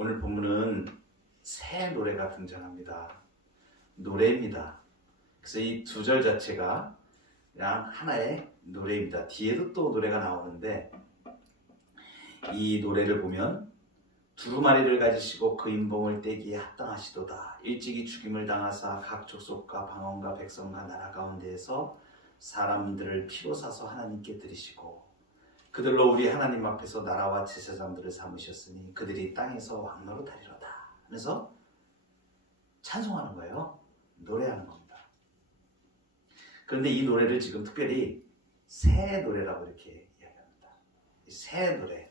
오늘 본문은 새 노래가 등장합니다. 노래입니다. 그래서 이 두 절 자체가 그냥 하나의 노래입니다. 뒤에도 또 노래가 나오는데 이 노래를 보면 두루마리를 가지시고 그 인봉을 떼기에 합당하시도다. 일찍이 죽임을 당하사 각 족속과 방언과 백성과 나라 가운데에서 사람들을 피로 사서 하나님께 드리시고 그들로 우리 하나님 앞에서 나라와 제사장들을 삼으셨으니 그들이 땅에서 왕노로 다리로다. 그래서 찬송하는 거예요. 노래하는 겁니다. 그런데 이 노래를 지금 특별히 새 노래라고 이렇게 이야기합니다. 새 노래.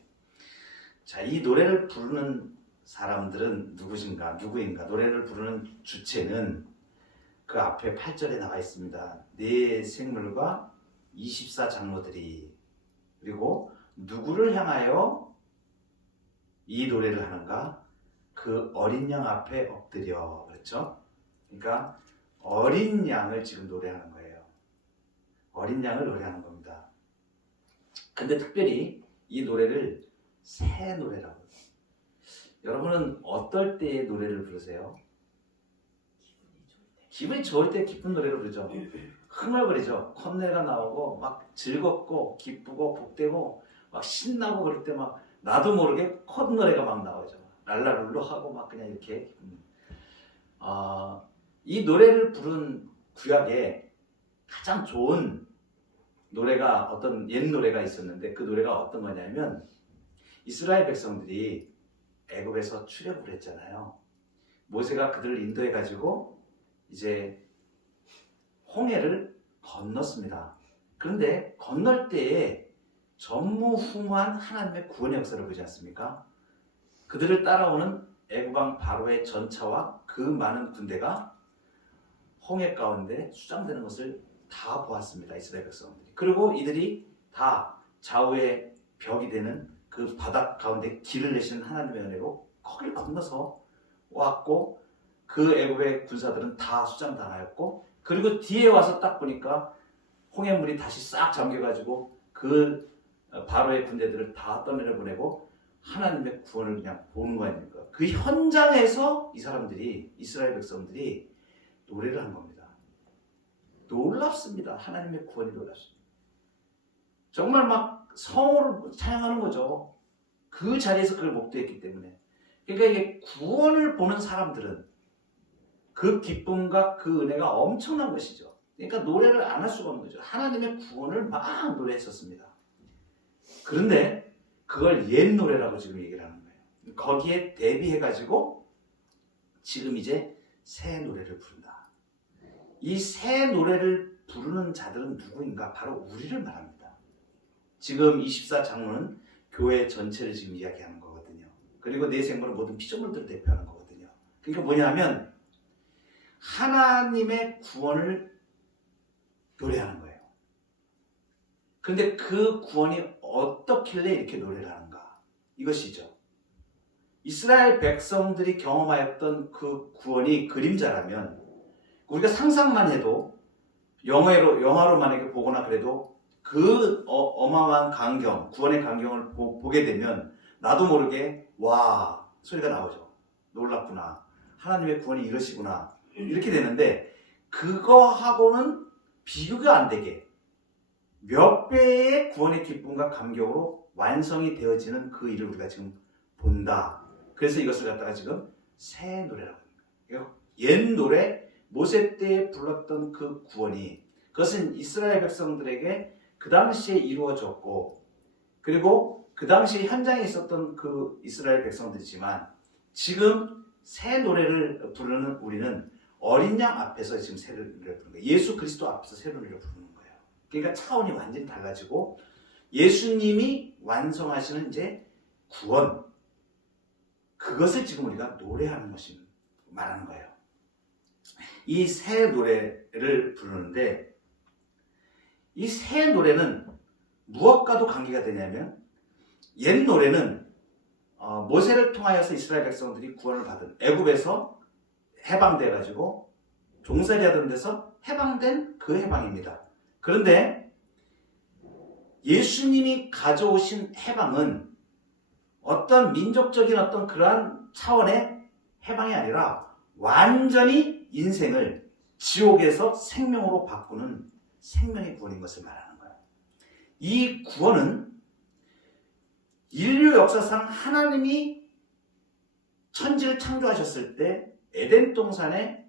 자, 이 노래를 부르는 사람들은 누구인가? 노래를 부르는 주체는 그 앞에 8절에 나와 있습니다. 네 생물과 24장로들이 그리고 누구를 향하여 이 노래를 하는가? 그 어린 양 앞에 엎드려. 그렇죠? 그러니까 어린 양을 지금 노래하는 거예요. 어린 양을 노래하는 겁니다. 근데 특별히 이 노래를 새 노래라고 해요. 여러분은 어떨 때의 노래를 부르세요? 기분이 좋을 때 기쁜 노래를 부르죠. 흥얼거리죠. 콧노래가 나오고 막 즐겁고 기쁘고 복되고 막 신나고 그럴 때 막 나도 모르게 콧노래가 막 나오죠. 랄라룰루 하고 막 그냥 이렇게 이 노래를 부른 구약에 가장 좋은 노래가 어떤 옛 노래가 있었는데 그 노래가 어떤 거냐면 이스라엘 백성들이 애굽에서 출애굽을 했잖아요. 모세가 그들을 인도해 가지고 이제 홍해를 건넜습니다. 그런데 건널 때에 전무후무한 하나님의 구원의 역사를 보지 않습니까? 그들을 따라오는 애굽왕 바로의 전차와 그 많은 군대가 홍해 가운데 수장되는 것을 다 보았습니다. 이스라엘 백성들이. 그리고 이들이 다 좌우의 벽이 되는 그 바닥 가운데 길을 내신 하나님의 은혜로 거기를 건너서 왔고 그 애굽의 군사들은 다 수장당하였고 그리고 뒤에 와서 딱 보니까 홍해물이 다시 싹 잠겨가지고 그 바로의 군대들을 다 떠내려 보내고 하나님의 구원을 그냥 보는 거 아닙니까? 그 현장에서 이 사람들이 이스라엘 백성들이 노래를 한 겁니다. 놀랍습니다. 하나님의 구원이 놀랍습니다. 정말 막 성호를 찬양하는 거죠. 그 자리에서 그걸 목도했기 때문에. 그러니까 이게 구원을 보는 사람들은 그 기쁨과 그 은혜가 엄청난 것이죠. 그러니까 노래를 안 할 수가 없는 거죠. 하나님의 구원을 막 노래했었습니다. 그런데 그걸 옛 노래라고 지금 얘기를 하는 거예요. 거기에 대비해가지고 지금 이제 새 노래를 부른다. 이 새 노래를 부르는 자들은 누구인가? 바로 우리를 말합니다. 지금 24장로는 교회 전체를 지금 이야기하는 거거든요. 그리고 내 생물은 모든 피조물들을 대표하는 거거든요. 그러니까 뭐냐면 하나님의 구원을 노래하는 거예요. 그런데 그 구원이 어떻길래 이렇게 노래를 하는가? 이것이죠. 이스라엘 백성들이 경험하였던 그 구원이 그림자라면 우리가 상상만 해도 영화로 만약에 보거나 그래도 그 어마어마한 광경, 구원의 광경을 보게 되면 나도 모르게 와 소리가 나오죠. 놀랍구나. 하나님의 구원이 이러시구나. 이렇게 되는데 그거하고는 비교가 안 되게 몇 배의 구원의 기쁨과 감격으로 완성이 되어지는 그 일을 우리가 지금 본다. 그래서 이것을 갖다가 지금 새 노래라고 합니다. 옛 노래 모세 때 불렀던 그 구원이 그것은 이스라엘 백성들에게 그 당시에 이루어졌고 그리고 그 당시에 현장에 있었던 그 이스라엘 백성들이지만 지금 새 노래를 부르는 우리는 어린 양 앞에서 지금 새 노래를 부르는 거예요. 예수 그리스도 앞에서 새 노래를 부르는 거예요. 그러니까 차원이 완전히 달라지고 예수님이 완성하시는 이제 구원 그것을 지금 우리가 노래하는 것이 말하는 거예요. 이 새 노래를 부르는데 이 새 노래는 무엇과도 관계가 되냐면 옛 노래는 모세를 통하여서 이스라엘 백성들이 구원을 받은 애굽에서 해방돼 가지고 종살이 하던 데서 해방된 그 해방입니다. 그런데 예수님이 가져오신 해방은 어떤 민족적인 어떤 그러한 차원의 해방이 아니라 완전히 인생을 지옥에서 생명으로 바꾸는 생명의 구원인 것을 말하는 거예요. 이 구원은 인류 역사상 하나님이 천지를 창조하셨을 때 에덴 동산에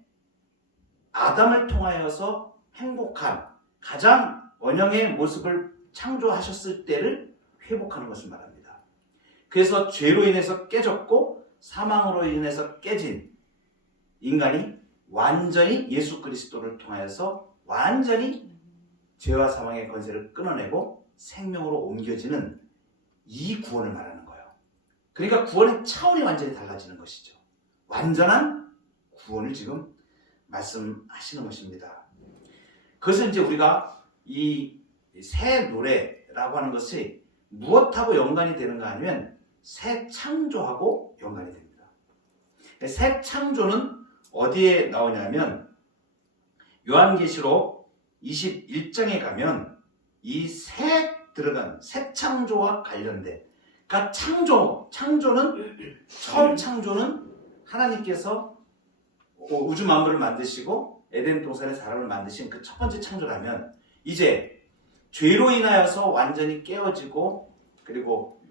아담을 통하여서 행복한 가장 원형의 모습을 창조하셨을 때를 회복하는 것을 말합니다. 그래서 죄로 인해서 깨졌고 사망으로 인해서 깨진 인간이 완전히 예수 그리스도를 통하여서 완전히 죄와 사망의 권세를 끊어내고 생명으로 옮겨지는 이 구원을 말하는 거예요. 그러니까 구원의 차원이 완전히 달라지는 것이죠. 완전한 구원을 지금 말씀하시는 것입니다. 그것은 이제 우리가 이 새 노래라고 하는 것이 무엇하고 연관이 되는가 하면 새 창조하고 연관이 됩니다. 새 창조는 어디에 나오냐면 요한계시록 21장에 가면 이 새 들어간 새 창조와 관련된, 그러니까 창조는 처음 창조는 하나님께서 우주 만물을 만드시고 에덴 동산에 사람을 만드신 그 첫 번째 창조라면 이제 죄로 인하여서 완전히 깨어지고 그리고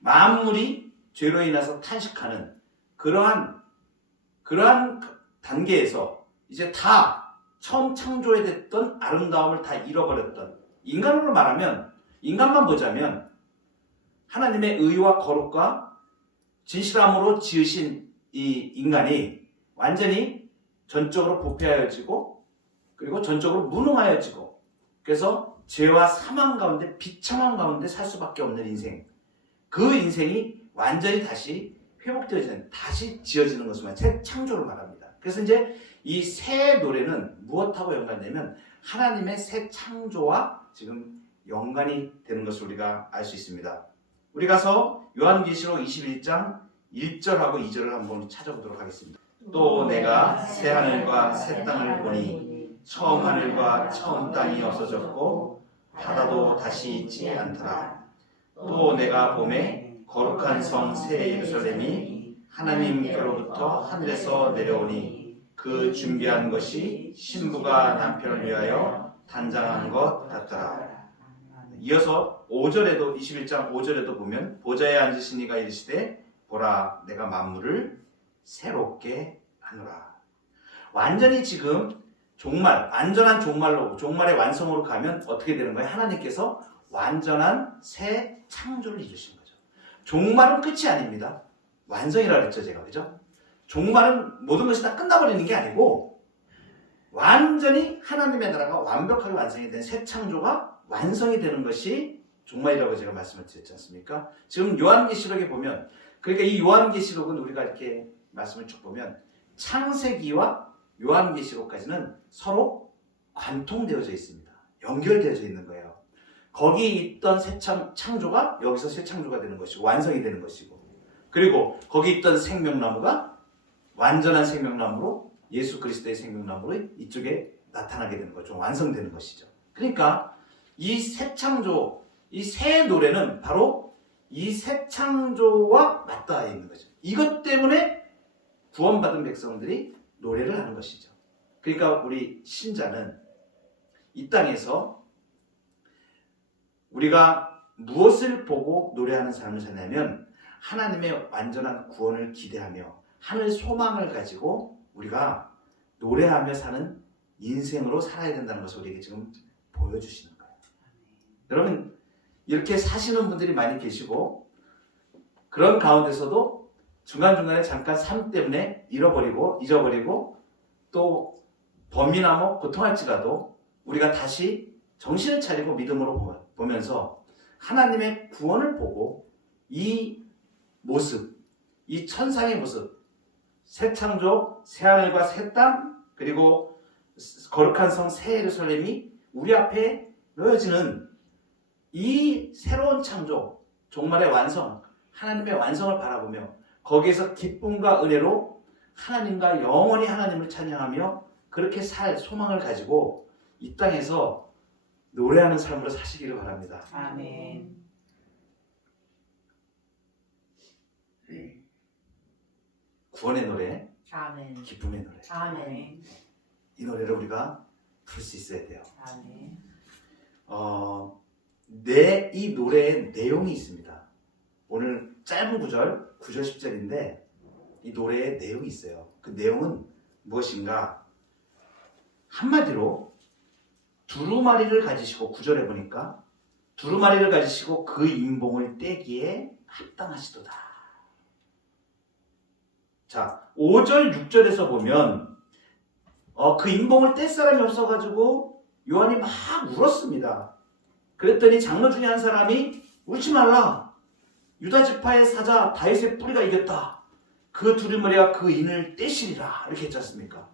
만물이 죄로 인해서 탄식하는 그러한 단계에서 이제 다 처음 창조에 됐던 아름다움을 다 잃어버렸던, 인간으로 말하면 인간만 보자면 하나님의 의와 거룩과 진실함으로 지으신 이 인간이 완전히 전적으로 부패하여지고 그리고 전적으로 무능하여지고 그래서 죄와 사망 가운데 비참함 가운데 살 수밖에 없는 인생, 그 인생이 완전히 다시 회복되어지는, 다시 지어지는 것을 새 창조를 말합니다. 그래서 이제 이 새 노래는 무엇하고 연관되면 하나님의 새 창조와 지금 연관이 되는 것을 우리가 알 수 있습니다. 우리 가서 요한계시록 21장 1절하고 2절을 한번 찾아보도록 하겠습니다. 또 내가 새 하늘과 새 땅을 보니 처음 하늘과 처음 땅이 없어졌고 바다도 다시 있지 않더라. 또 내가 보매 거룩한 성 새 예루살렘이 하나님께로부터 하늘에서 내려오니 그 준비한 것이 신부가 남편을 위하여 단장한 것 같더라. 이어서 5절에도 21장 5절에도 보면 보좌에 앉으신 이가 이르시되 보라 내가 만물을 새롭게 하노라. 완전히 지금 종말, 완전한 종말의 완성으로 가면 어떻게 되는 거예요? 하나님께서 완전한 새 창조를 이루신 거죠. 종말은 끝이 아닙니다. 완성이라고 그랬죠, 제가. 그죠? 종말은 모든 것이 다 끝나버리는 게 아니고 완전히 하나님의 나라가 완벽하게 완성이 된 새 창조가 완성이 되는 것이 종말이라고 제가 말씀을 드렸지 않습니까? 지금 요한계시록에 보면, 그러니까 이 요한계시록은 우리가 이렇게 말씀을 쭉 보면 창세기와 요한계시록까지는 서로 관통되어져 있습니다. 연결되어져 있는 거예요. 거기 있던 새 창조가 여기서 새 창조가 되는 것이고 완성이 되는 것이고, 그리고 거기 있던 생명나무가 완전한 생명나무로 예수 그리스도의 생명나무로 이쪽에 나타나게 되는 거죠. 완성되는 것이죠. 그러니까 이 새 창조, 이 새 노래는 바로 이 새 창조와 맞닿아 있는 거죠. 이것 때문에 구원받은 백성들이 노래를 하는 것이죠. 그러니까 우리 신자는 이 땅에서 우리가 무엇을 보고 노래하는 삶을 사냐면 하나님의 완전한 구원을 기대하며 하늘 소망을 가지고 우리가 노래하며 사는 인생으로 살아야 된다는 것을 우리에게 지금 보여주시는 거예요. 여러분, 이렇게 사시는 분들이 많이 계시고 그런 가운데서도 중간중간에 잠깐 삶 때문에 잊어버리고 또 범이나 고통할지라도 우리가 다시 정신을 차리고 믿음으로 보면서 하나님의 구원을 보고 이 모습, 이 천상의 모습, 새 창조, 새 하늘과 새 땅, 그리고 거룩한 성 새 예루살렘이 우리 앞에 놓여지는 이 새로운 창조, 종말의 완성, 하나님의 완성을 바라보며 거기에서 기쁨과 은혜로 하나님과 영원히 하나님을 찬양하며 그렇게 살 소망을 가지고 이 땅에서 노래하는 삶으로 사시기를 바랍니다. 아멘. 구원의 노래, 아멘. 기쁨의 노래. 아멘. 이 노래를 우리가 부를 수 있어야 돼요. 아멘. 이 노래의 내용이 있습니다. 오늘 짧은 구절, 9절 10절인데 이 노래의 내용이 있어요. 그 내용은 무엇인가? 한마디로 두루마리를 가지시고, 9절에 보니까 두루마리를 가지시고 그 인봉을 떼기에 합당하시도다. 자, 5절 6절에서 보면 그 인봉을 뗄 사람이 없어가지고 요한이 막 울었습니다. 그랬더니 장로 중에 한 사람이 울지 말라. 유다 지파의 사자 다윗의 뿌리가 이겼다. 그 두루마리와 그 인을 떼시리라. 이렇게 했지 않습니까?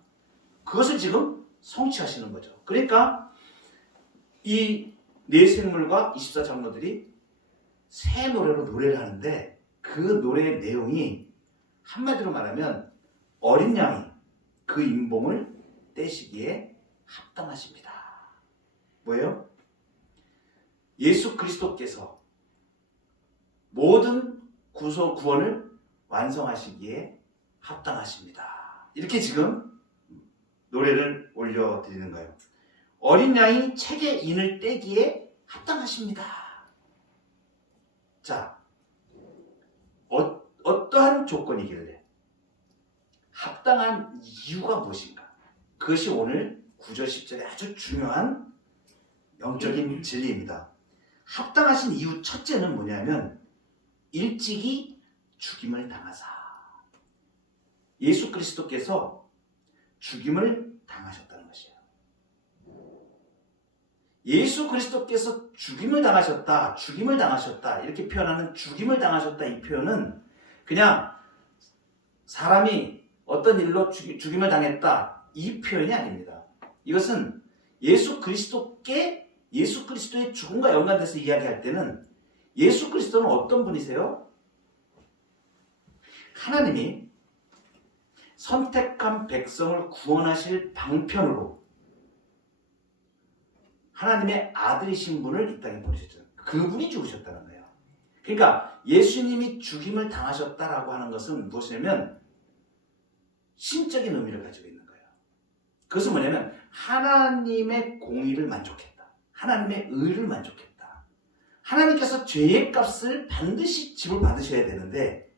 그것을 지금 성취하시는 거죠. 그러니까 이 네 생물과 24장로들이 새 노래로 노래를 하는데 그 노래의 내용이 한마디로 말하면 어린 양이 그 인봉을 떼시기에 합당하십니다. 뭐예요? 예수 그리스도께서 모든 구원을 완성하시기에 합당하십니다. 이렇게 지금 노래를 올려드리는 거예요. 어린 양이 책의 인을 떼기에 합당하십니다. 자, 어떠한 조건이길래 합당한 이유가 무엇인가? 그것이 오늘 9절 10절의 아주 중요한 영적인 진리입니다. 합당하신 이유 첫째는 뭐냐면 일찍이 죽임을 당하사. 예수 그리스도께서 죽임을 당하셨다는 것이에요. 예수 그리스도께서 죽임을 당하셨다, 죽임을 당하셨다 이렇게 표현하는 죽임을 당하셨다 이 표현은 그냥 사람이 어떤 일로 죽임을 당했다 이 표현이 아닙니다. 이것은 예수 그리스도의 죽음과 연관돼서 이야기할 때는 예수 그리스도는 어떤 분이세요? 하나님이 선택한 백성을 구원하실 방편으로 하나님의 아들이신 분을 이 땅에 보내셨죠. 그분이 죽으셨다는 거예요. 그러니까 예수님이 죽임을 당하셨다라고 하는 것은 무엇이냐면 신적인 의미를 가지고 있는 거예요. 그것은 뭐냐면 하나님의 공의를 만족했다. 하나님의 의를 만족했다. 하나님께서 죄의 값을 반드시 지불받으셔야 되는데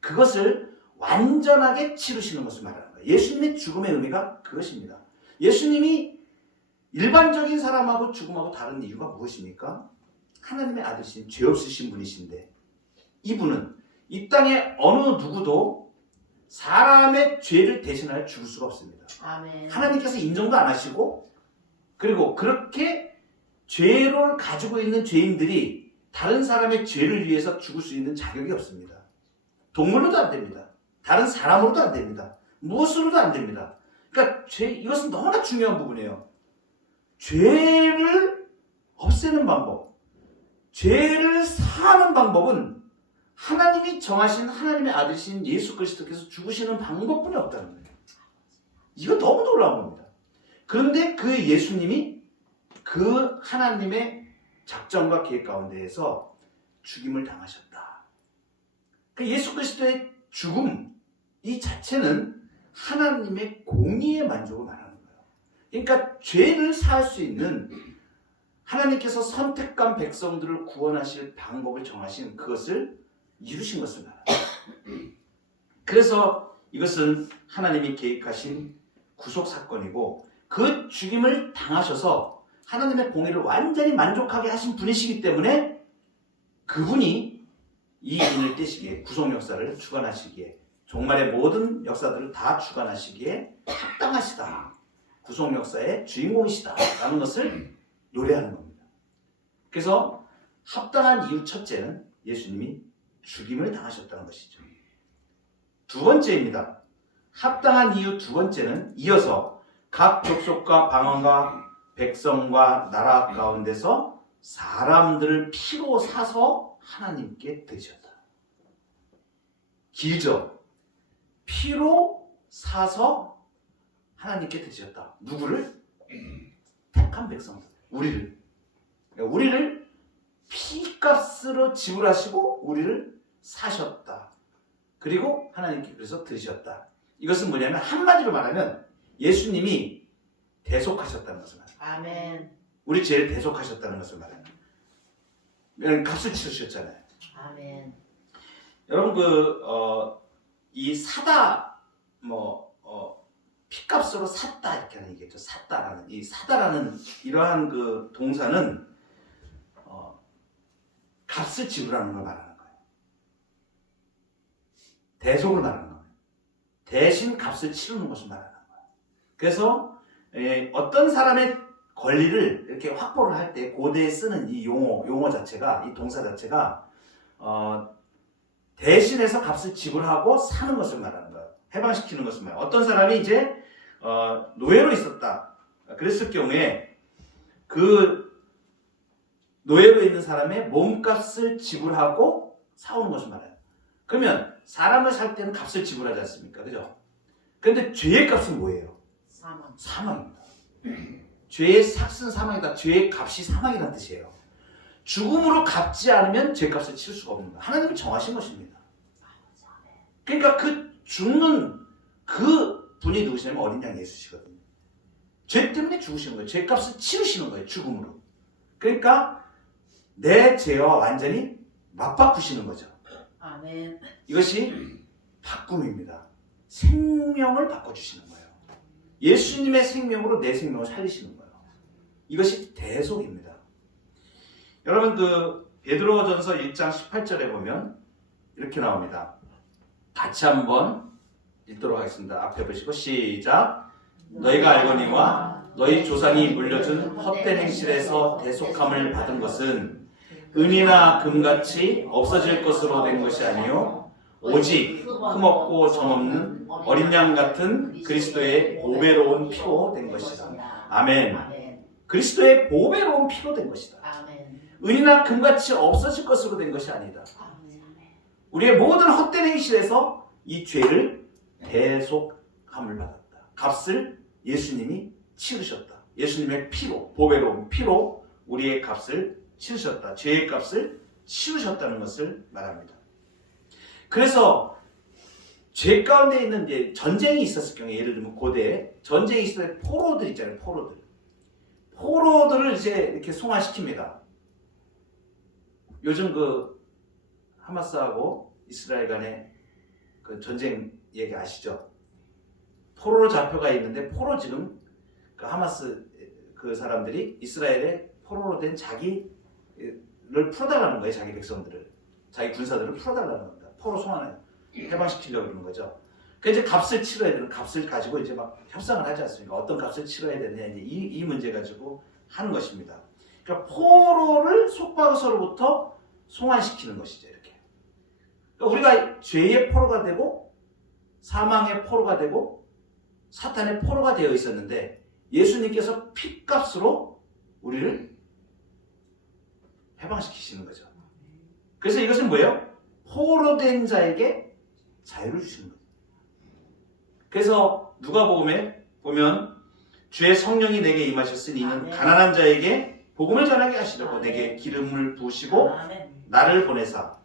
그것을 완전하게 치르시는 것을 말하는 거예요. 예수님의 죽음의 의미가 그것입니다. 예수님이 일반적인 사람하고 죽음하고 다른 이유가 무엇입니까? 하나님의 아들이신 죄 없으신 분이신데 이분은 이 땅에 어느 누구도 사람의 죄를 대신하여 죽을 수가 없습니다. 아멘. 하나님께서 인정도 안 하시고 그리고 그렇게 죄를 가지고 있는 죄인들이 다른 사람의 죄를 위해서 죽을 수 있는 자격이 없습니다. 동물로도 안 됩니다. 다른 사람으로도 안 됩니다. 무엇으로도 안 됩니다. 그러니까 이것은 너무나 중요한 부분이에요. 죄를 없애는 방법, 죄를 사하는 방법은 하나님이 정하신 하나님의 아들이신 예수 그리스도께서 죽으시는 방법뿐이 없다는 거예요. 이거 너무 놀라운 겁니다. 그런데 그 예수님이 그 하나님의 작정과 계획 가운데에서 죽임을 당하셨다. 그 예수 그리스도의 죽음 이 자체는 하나님의 공의의 만족을 말하는 거예요. 그러니까 죄를 사할 수 있는 하나님께서 선택한 백성들을 구원하실 방법을 정하신 그것을 이루신 것을 말합니다. 그래서 이것은 하나님이 계획하신 구속 사건이고 그 죽임을 당하셔서 하나님의 공의를 완전히 만족하게 하신 분이시기 때문에 그분이 이 인을 떼시기에 구속 역사를 주관하시기에 종말의 모든 역사들을 다 주관하시기에 합당하시다. 구속 역사의 주인공이시다. 라는 것을 노래하는 겁니다. 그래서 합당한 이유 첫째는 예수님이 죽임을 당하셨다는 것이죠. 두 번째입니다. 합당한 이유 두 번째는 이어서 각 족속과 방언과 백성과 나라 가운데서 사람들을 피로 사서 하나님께 드리셨다. 길죠? 피로 사서 하나님께 드리셨다. 누구를? 택한 백성들. 우리를. 그러니까 우리를 피값으로 지불하시고 우리를 사셨다. 그리고 하나님께 그래서 들으셨다. 이것은 뭐냐면 한마디로 말하면 예수님이 대속하셨다는 것을 말합니다. 아멘. 우리 죄를 대속하셨다는 것을 말합니다. 왜냐하면 값을 치르셨잖아요. 아멘. 여러분 이 사다 피값으로 샀다 이렇게 하는 얘기죠. 샀다라는 이 사다라는 이러한 그 동사는 값을 지불하는 걸 말하는 거예요. 대속을 말하는 거예요. 대신 값을 치르는 것을 말하는 거예요. 그래서 어떤 사람의 권리를 이렇게 확보를 할 때 고대에 쓰는 이 용어 자체가 이 동사 자체가 대신해서 값을 지불하고 사는 것을 말하는 거예요. 해방시키는 것을 말해요. 어떤 사람이 이제 노예로 있었다. 그랬을 경우에 그 노예로 있는 사람의 몸값을 지불하고 사오는 것을 말해요. 그러면 사람을 살 때는 값을 지불하지 않습니까? 그죠? 그런데 죄의 값은 뭐예요? 사망. 사망입니다. 죄의 삭은 사망이다. 죄의 값이 사망이라는 뜻이에요. 죽음으로 갚지 않으면 죄값을 치를 수가 없는 거예요. 하나님이 정하신 것입니다. 그러니까 그 죽는 그 분이 누구시냐면 어린 양 예수시거든요. 죄 때문에 죽으시는 거예요. 죄값을 치르시는 거예요. 죽음으로. 그러니까 내 죄와 완전히 맞바꾸시는 거죠. 아멘. 이것이 바꿈입니다. 생명을 바꿔주시는 거예요. 예수님의 생명으로 내 생명을 살리시는 거예요. 이것이 대속입니다. 여러분 베드로전서 1장 18절에 보면 이렇게 나옵니다. 같이 한번 읽도록 하겠습니다. 앞에 보시고 시작. 너희가 알거니와 너희 조상이 물려준 헛된 행실에서 대속함을 받은 것은 은이나 금같이 없어질 것으로 된 것이 아니요 오직 흠없고 점없는 어린 양 같은 그리스도의 보배로운 피로 된 것이다. 아멘. 그리스도의 보배로운 피로 된 것이다. 아멘. 은이나 금같이 없어질 것으로 된 것이 아니다. 우리의 모든 헛된 행실에서 이 죄를 대속함을 받았다. 값을 예수님이 치르셨다. 예수님의 피로, 보배로운 피로 우리의 값을 치르셨다. 죄의 값을 치르셨다는 것을 말합니다. 그래서 죄 가운데 있는 이제 전쟁이 있었을 경우에 예를 들면 고대에 전쟁이 있을 때 포로들 있잖아요. 포로들을 이제 이렇게 송환시킵니다. 요즘 하마스하고 이스라엘 간의 그 전쟁 얘기 아시죠? 포로로 잡혀가 있는데 포로 지금 그 하마스 그 사람들이 이스라엘에 포로로 된 자기를 풀어달라는 거예요. 자기 백성들을, 자기 군사들을 풀어달라는 겁니다. 포로 송환을 해방시키려고 그러는 거죠. 그 이제 값을 치러야 되는 값을 가지고 이제 막 협상을 하지 않습니까? 어떤 값을 치러야 되느냐 이제 이 문제 가지고 하는 것입니다. 그러니까 포로를 속박서로부터 송환시키는 것이죠. 이렇게. 그러니까 우리가 죄의 포로가 되고 사망의 포로가 되고 사탄의 포로가 되어 있었는데 예수님께서 피값으로 우리를 해방시키시는 거죠. 그래서 이것은 뭐예요? 포로된 자에게 자유를 주시는 거죠. 그래서 누가복음에 보면 주의 성령이 내게 임하셨으니 이는 가난한 자에게 복음을 전하게 하시려고 내게 기름을 부으시고 나를 보내사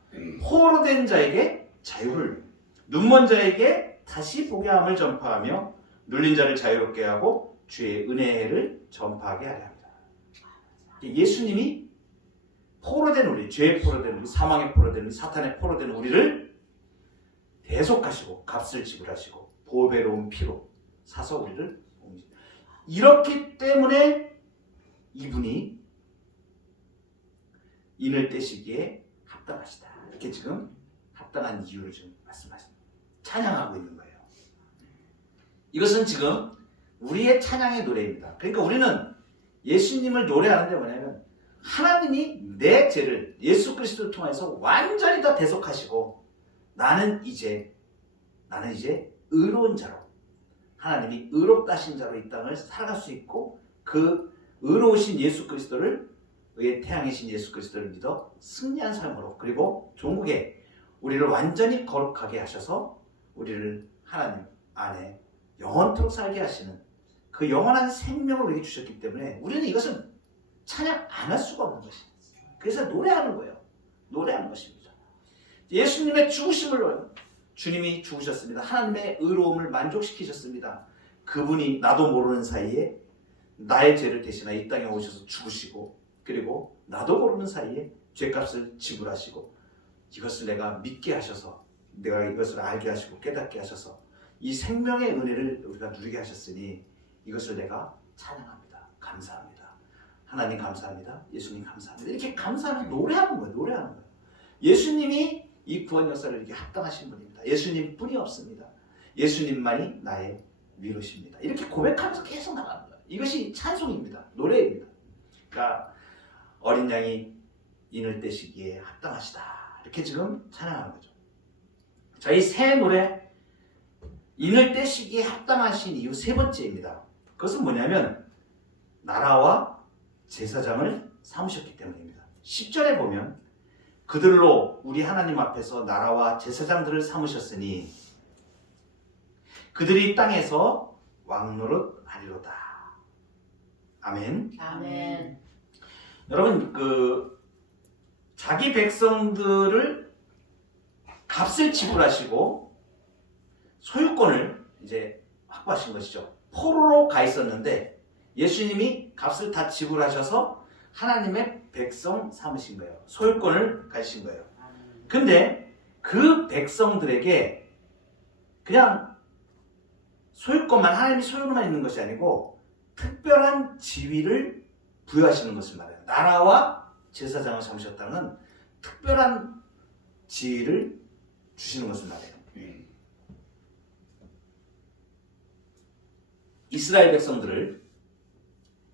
포로된 자에게 자유를, 눈먼 자에게 다시 보게 함을 전파하며 눌린 자를 자유롭게 하고 주의 은혜를 전파하게 하려 합니다. 예수님이 포로된 우리, 죄의 포로된 우리, 사망의 포로된 우리, 사탄의 포로된 우리를 대속하시고 값을 지불하시고 보배로운 피로 사서 우리를 이렇기 때문에 이분이 인을 떼시기에 합당하시다. 이렇게 지금 합당한 이유를 지금 말씀하십니다. 찬양하고 있는 거예요. 이것은 지금 우리의 찬양의 노래입니다. 그러니까 우리는 예수님을 노래하는데 뭐냐면 하나님이 내 죄를 예수 그리스도를 통해서 완전히 다 대속하시고 나는 이제 의로운 자로, 하나님이 의롭다 하신 자로 이 땅을 살아갈 수 있고 그 의로우신 예수 그리스도를, 의의 태양이신 예수 그리스도를 믿어 승리한 삶으로, 그리고 종국에 우리를 완전히 거룩하게 하셔서 우리를 하나님 안에 영원토록 살게 하시는 그 영원한 생명을 우리에게 주셨기 때문에 우리는 이것은 찬양 안 할 수가 없는 것입니다. 그래서 노래하는 거예요. 노래하는 것입니다. 예수님의 죽으심을 주님이 죽으셨습니다. 하나님의 의로움을 만족시키셨습니다. 그분이 나도 모르는 사이에 나의 죄를 대신하여 이 땅에 오셔서 죽으시고, 그리고 나도 모르는 사이에 죄값을 지불하시고, 이것을 내가 믿게 하셔서, 내가 이것을 알게 하시고 깨닫게 하셔서 이 생명의 은혜를 우리가 누리게 하셨으니 이것을 내가 찬양합니다. 감사합니다. 하나님 감사합니다. 예수님 감사합니다. 이렇게 감사하면서 노래하는 거예요. 노래하는 거예요. 예수님이 이 구원 역사를 이렇게 합당하신 분입니다. 예수님 뿐이 없습니다. 예수님만이 나의 위로십니다. 이렇게 고백하면서 계속 나가는 거예요. 이것이 찬송입니다. 노래입니다. 그러니까 어린 양이 인을 떼시기에 합당하시다. 이렇게 지금 찬양하는 거죠. 자, 이 새 노래 인을 떼시기에 합당하신 이유 세 번째입니다. 그것은 뭐냐면 나라와 제사장을 삼으셨기 때문입니다. 10절에 보면 그들로 우리 하나님 앞에서 나라와 제사장들을 삼으셨으니 그들이 땅에서 왕노릇 하리로다. 아멘. 아멘. 여러분, 자기 백성들을 값을 지불하시고 소유권을 이제 확보하신 것이죠. 포로로 가 있었는데 예수님이 값을 다 지불하셔서 하나님의 백성 삼으신 거예요. 소유권을 가지신 거예요. 근데 그 백성들에게 그냥 소유권만, 하나님이 소유만 있는 것이 아니고 특별한 지위를 부여하시는 것을 말해요. 나라와 제사장을 삼으셨다는 특별한 지위를 주시는 것을 말해요. 이스라엘 백성들을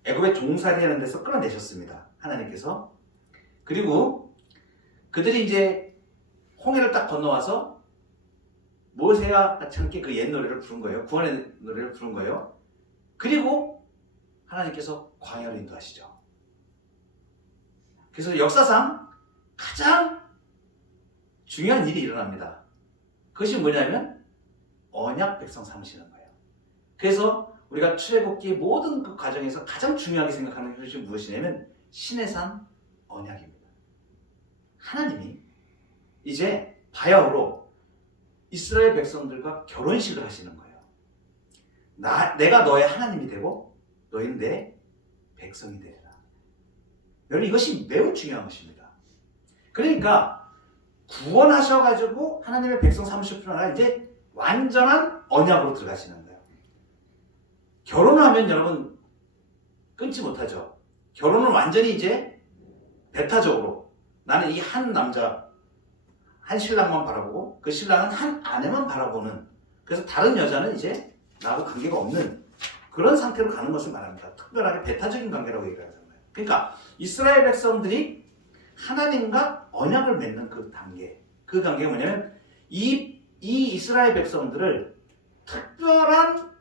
애굽의 종살이라는 데서 끌어내셨습니다. 하나님께서. 그리고 그들이 이제 홍해를 딱 건너와서 모세와 같이 함께 그 옛 노래를 부른 거예요. 구원의 노래를 부른 거예요. 그리고 하나님께서 광야로 인도하시죠. 그래서 역사상 가장 중요한 일이 일어납니다. 그것이 뭐냐면 언약 백성 삼으시는 거예요. 그래서 우리가 출애굽기의 모든 그 과정에서 가장 중요하게 생각하는 것이 무엇이냐면 시내산 언약입니다. 하나님이 이제 바야흐로 이스라엘 백성들과 결혼식을 하시는 거예요. 내가 너의 하나님이 되고 너희는 내 백성이 되리라. 여러분, 이것이 매우 중요한 것입니다. 그러니까 구원하셔가지고 하나님의 백성 삼으실 뿐 아니라 이제 완전한 언약으로 들어가시는 거예요. 결혼을 하면 여러분 끊지 못하죠. 결혼은 완전히 이제 배타적으로 나는 이 한 남자, 한 신랑만 바라보고 그 신랑은 한 아내만 바라보는, 그래서 다른 여자는 이제 나하고 관계가 없는 그런 상태로 가는 것을 말합니다. 특별하게 배타적인 관계라고 얘기하잖아요. 그러니까 이스라엘 백성들이 하나님과 언약을 맺는 그 단계, 그 관계가 뭐냐면 이 이스라엘 백성들을 특별한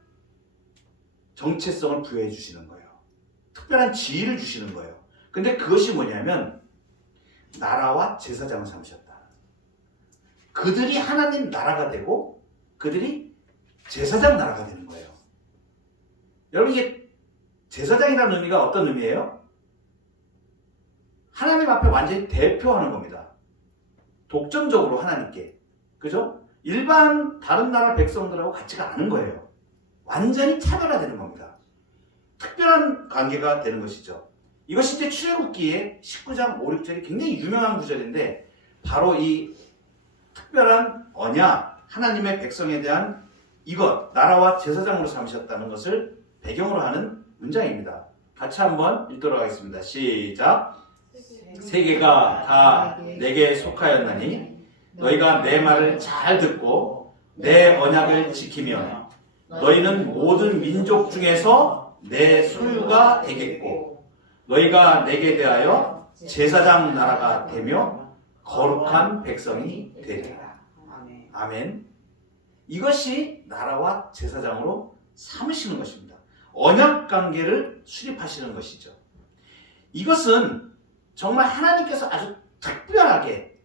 정체성을 부여해 주시는 거예요. 특별한 지위를 주시는 거예요. 근데 그것이 뭐냐면 나라와 제사장을 삼으셨다. 그들이 하나님 나라가 되고 그들이 제사장 나라가 되는 거예요. 여러분, 이게 제사장이라는 의미가 어떤 의미예요? 하나님 앞에 완전히 대표하는 겁니다. 독점적으로 하나님께. 그죠? 일반 다른 나라 백성들하고 같지가 않은 거예요. 완전히 차별화되는 겁니다. 특별한 관계가 되는 것이죠. 이것이 이제 출애굽기의 19장 5, 6절이 굉장히 유명한 구절인데 바로 이 특별한 언약, 하나님의 백성에 대한 이것, 나라와 제사장으로 삼으셨다는 것을 배경으로 하는 문장입니다. 같이 한번 읽도록 하겠습니다. 시작. 세계가 다 내게 속하였나니 너희가 내 말을 잘 듣고 내 언약을 지키면 너희는 모든 민족 중에서 내 소유가 되겠고 너희가 내게 대하여 제사장 나라가 되며 거룩한 백성이 되리라. 아멘. 이것이 나라와 제사장으로 삼으시는 것입니다. 언약 관계를 수립하시는 것이죠. 이것은 정말 하나님께서 아주 특별하게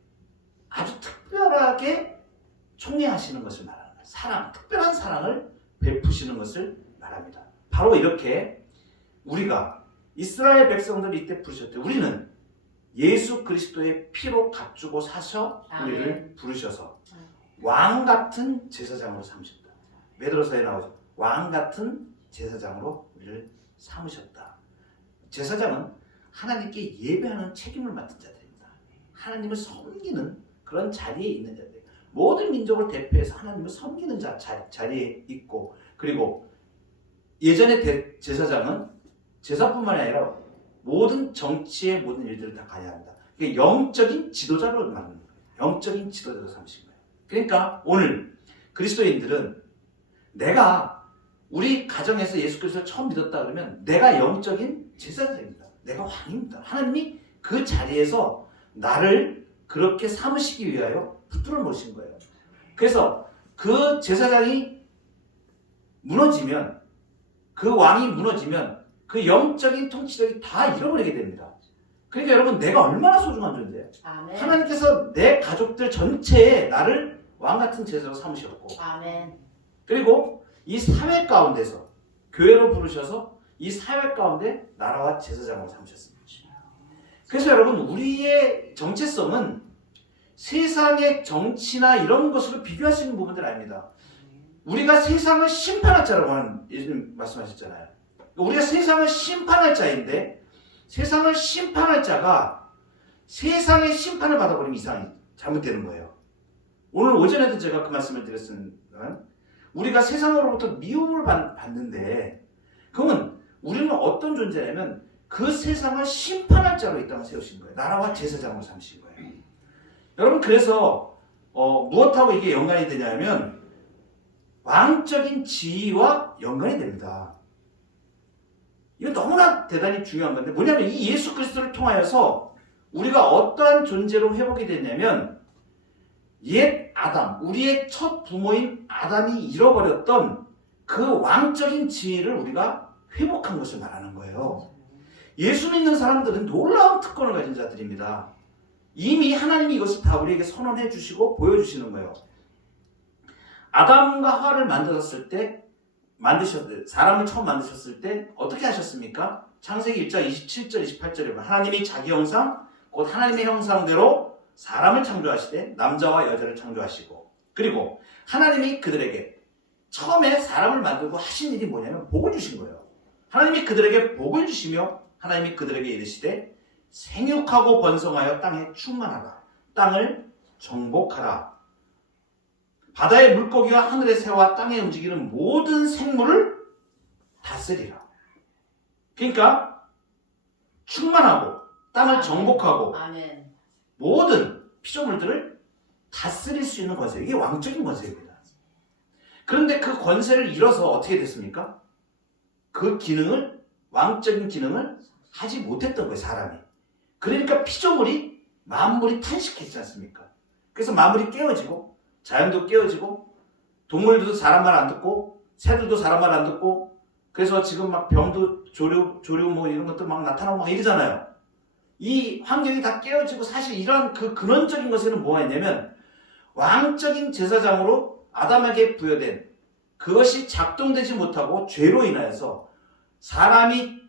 총애하시는 것을 말하는 거예요. 사랑, 특별한 사랑을 베푸시는 것을 말합니다. 바로 이렇게 우리가 이스라엘 백성들이 이때 부르셨대. 우리는 예수 그리스도의 피로 값주고 사셔 우리를 부르셔서 왕 같은 제사장으로 삼으셨다. 베드로서에 나오죠. 왕 같은 제사장으로 우리를 삼으셨다. 제사장은 하나님께 예배하는 책임을 맡은 자들입니다. 하나님을 섬기는 그런 자리에 있는 자들. 모든 민족을 대표해서 하나님을 섬기는 자리에 있고, 그리고 예전에 제사장은 제사뿐만이 아니라 모든 정치의 모든 일들을 다 관여합니다. 영적인 지도자로 만든 거예요. 영적인 지도자로 삼으신 거예요. 그러니까 오늘 그리스도인들은 내가 우리 가정에서 예수 그리스도를 처음 믿었다 그러면 내가 영적인 제사장입니다. 내가 왕입니다. 하나님이 그 자리에서 나를 그렇게 삼으시기 위하여 붙들어 놓으신 거예요. 그래서 그 제사장이 무너지면, 그 왕이 무너지면 그 영적인 통치력이 다 잃어버리게 됩니다. 그러니까 여러분, 내가 얼마나 소중한 존재예요. 아멘. 하나님께서 내 가족들 전체에 나를 왕 같은 제사로 삼으셨고, 아멘. 그리고 이 사회 가운데서 교회로 부르셔서 이 사회 가운데 나라와 제사장으로 삼으셨습니다. 그래서 여러분, 우리의 정체성은 세상의 정치나 이런 것으로 비교할 수 있는 부분들 아닙니다. 우리가 세상을 심판할 자라고 예수님 말씀하셨잖아요. 우리가 세상을 심판할 자인데, 세상을 심판할 자가 세상의 심판을 받아버리면 이상이 잘못되는 거예요. 오늘 오전에도 제가 그 말씀을 드렸습니다. 우리가 세상으로부터 미움을 받는데, 그러면 우리는 어떤 존재냐면 그 세상을 심판할 자로 이 땅을 세우신 거예요. 나라와 제사장으로 삼으신 거예요. 여러분, 그래서 무엇하고 이게 연관이 되냐면 왕적인 지위와 연관이 됩니다. 이거 너무나 대단히 중요한 건데, 뭐냐면 이 예수 그리스도를 통하여서 우리가 어떠한 존재로 회복이 됐냐면, 옛 아담, 우리의 첫 부모인 아담이 잃어버렸던 그 왕적인 지위를 우리가 회복한 것을 말하는 거예요. 예수 믿는 사람들은 놀라운 특권을 가진 자들입니다. 이미 하나님이 이것을 다 우리에게 선언해 주시고 보여주시는 거예요. 아담과 하와를 만드셨을 때, 사람을 처음 만드셨을 때 어떻게 하셨습니까? 창세기 1장 27절 28절에 보면 하나님이 자기 형상, 곧 하나님의 형상대로 사람을 창조하시되 남자와 여자를 창조하시고, 그리고 하나님이 그들에게 처음에 사람을 만들고 하신 일이 뭐냐면 복을 주신 거예요. 하나님이 그들에게 복을 주시며 하나님이 그들에게 이르시되 생육하고 번성하여 땅에 충만하라, 땅을 정복하라, 바다의 물고기와 하늘의 새와 땅에 움직이는 모든 생물을 다스리라. 그러니까 충만하고 땅을 정복하고 아멘. 모든 피조물들을 다스릴 수 있는 권세, 이게 왕적인 권세입니다. 그런데 그 권세를 잃어서 어떻게 됐습니까? 그 기능을, 왕적인 기능을 하지 못했던 거예요, 사람이. 그러니까 피조물이, 만물이 탄식했지 않습니까? 그래서 만물이 깨어지고, 자연도 깨어지고, 동물들도 사람 말 안 듣고, 새들도 사람 말 안 듣고, 그래서 지금 막 병도 조류 뭐 이런 것들 막 나타나고 막 이러잖아요. 이 환경이 다 깨어지고, 사실 이런 그 근원적인 것에는 뭐가 있냐면 왕적인 제사장으로 아담에게 부여된 그것이 작동되지 못하고 죄로 인하여서 사람이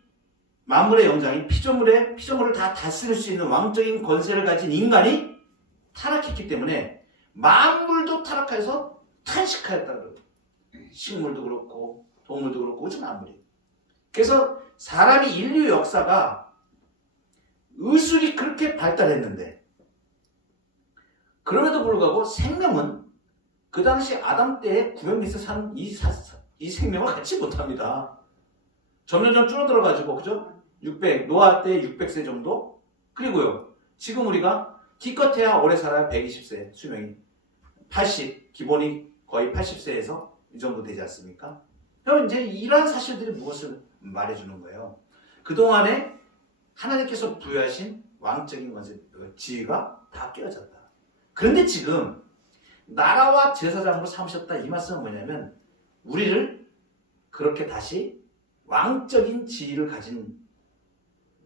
만물의 영장인 피조물을 다 다스릴 수 있는 왕적인 권세를 가진 인간이 타락했기 때문에 만물도 타락해서 탄식하였다는 거예요. 식물도 그렇고 동물도 그렇고 오직 만물이. 그래서 사람이 인류 역사가 의술이 그렇게 발달했는데, 그럼에도 불구하고 생명은 그 당시 아담 때에 구현 밑에서 산 이 생명을 갖지 못합니다. 점점 줄어들어가지고, 그죠? 노아 때 600세 정도? 그리고요, 지금 우리가 기껏해야 오래 살아야 120세 수명이 80, 기본이 거의 80세에서 이 정도 되지 않습니까? 그럼 이제 이러한 사실들이 무엇을 말해주는 거예요? 그동안에 하나님께서 부여하신 왕적인 지위가 다 깨어졌다. 그런데 지금 나라와 제사장으로 삼으셨다, 이 말씀은 뭐냐면 우리를 그렇게 다시 왕적인 지위를 가진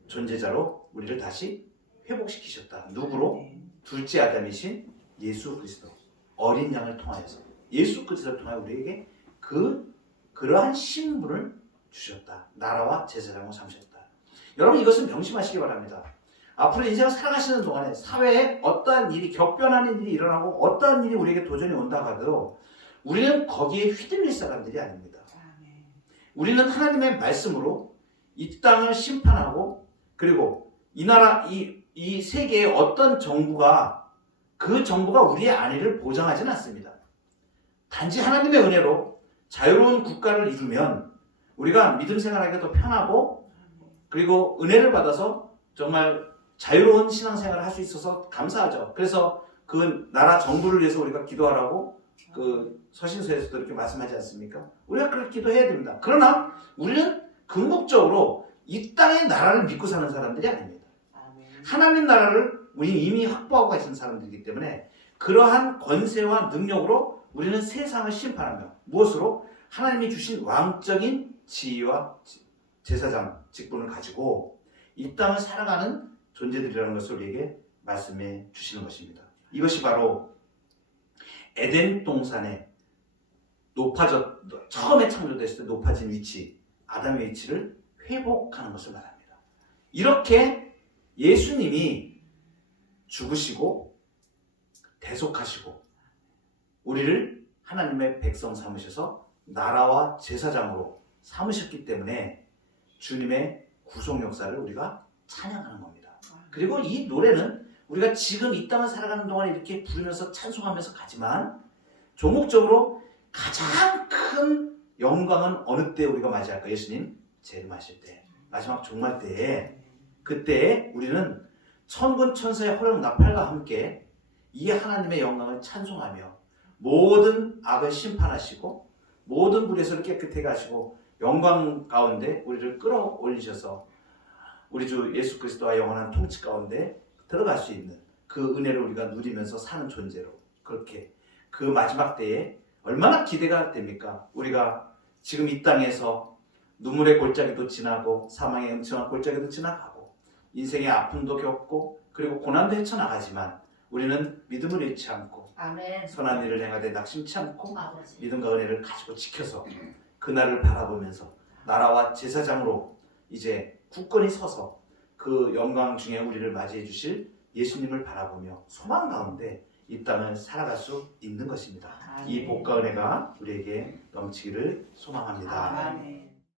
존재자로 우리를 다시 회복시키셨다. 누구로? 둘째 아담이신 예수 그리스도, 어린 양을 통하여서 예수 그리스도를 통하여 우리에게 그러한 신분을 주셨다. 나라와 제사장으로 삼으셨다. 여러분, 이것을 명심하시기 바랍니다. 앞으로 인생을 살아가시는 동안에 사회에 어떠한 일이 격변하는 일이 일어나고 어떠한 일이 우리에게 도전이 온다 하더라도 우리는 거기에 휘둘릴 사람들이 아닙니다. 우리는 하나님의 말씀으로 이 땅을 심판하고 그리고 이 나라 이 세계의 어떤 정부가 그 정부가 우리의 안위를 보장하지는 않습니다. 단지 하나님의 은혜로 자유로운 국가를 이루면 우리가 믿음 생활하기가 더 편하고 그리고 은혜를 받아서 정말 자유로운 신앙생활을 할 수 있어서 감사하죠. 그래서 그 나라 정부를 위해서 우리가 기도하라고 그 서신서에서도 이렇게 말씀하지 않습니까? 우리가 그렇게 기도해야 됩니다. 그러나 우리는 궁극적으로 이 땅의 나라를 믿고 사는 사람들이 아닙니다. 하나님 나라를 우리 이미 확보하고 계신 사람들이기 때문에 그러한 권세와 능력으로 우리는 세상을 심판하며 무엇으로? 하나님이 주신 왕적인 지위와 제사장 직분을 가지고 이 땅을 살아가는 존재들이라는 것을 우리에게 말씀해 주시는 것입니다. 이것이 바로 에덴 동산에 처음에 창조됐을 때 높아진 위치, 아담의 위치를 회복하는 것을 말합니다. 이렇게 예수님이 죽으시고 대속하시고 우리를 하나님의 백성 삼으셔서 나라와 제사장으로 삼으셨기 때문에 주님의 구속 역사를 우리가 찬양하는 겁니다. 그리고 이 노래는 우리가 지금 이 땅을 살아가는 동안 이렇게 부르면서 찬송하면서 가지만 종목적으로 가장 큰 영광은 어느 때 우리가 맞이할까? 예수님 재림하실 때, 마지막 종말 때에, 그때 우리는 천군 천사의 호령 나팔과 함께 이 하나님의 영광을 찬송하며 모든 악을 심판하시고 모든 불의에서 깨끗하게 하시고 영광 가운데 우리를 끌어올리셔서 우리 주 예수 그리스도와 영원한 통치 가운데 들어갈 수 있는 그 은혜를 우리가 누리면서 사는 존재로, 그렇게 그 마지막 때에 얼마나 기대가 됩니까? 우리가 지금 이 땅에서 눈물의 골짜기도 지나고 사망의 음침한 골짜기도 지나가고 인생의 아픔도 겪고 그리고 고난도 헤쳐나가지만 우리는 믿음을 잃지 않고 아멘. 선한 일을 행하되 낙심치 않고 아버지. 믿음과 은혜를 가지고 지켜서 그날을 바라보면서 나라와 제사장으로 이제 굳건히 서서 그 영광 중에 우리를 맞이해 주실 예수님을 바라보며 소망 가운데 이 땅을 살아갈 수 있는 것입니다. 이 복과 은혜가 우리에게 넘치기를 소망합니다. 아멘.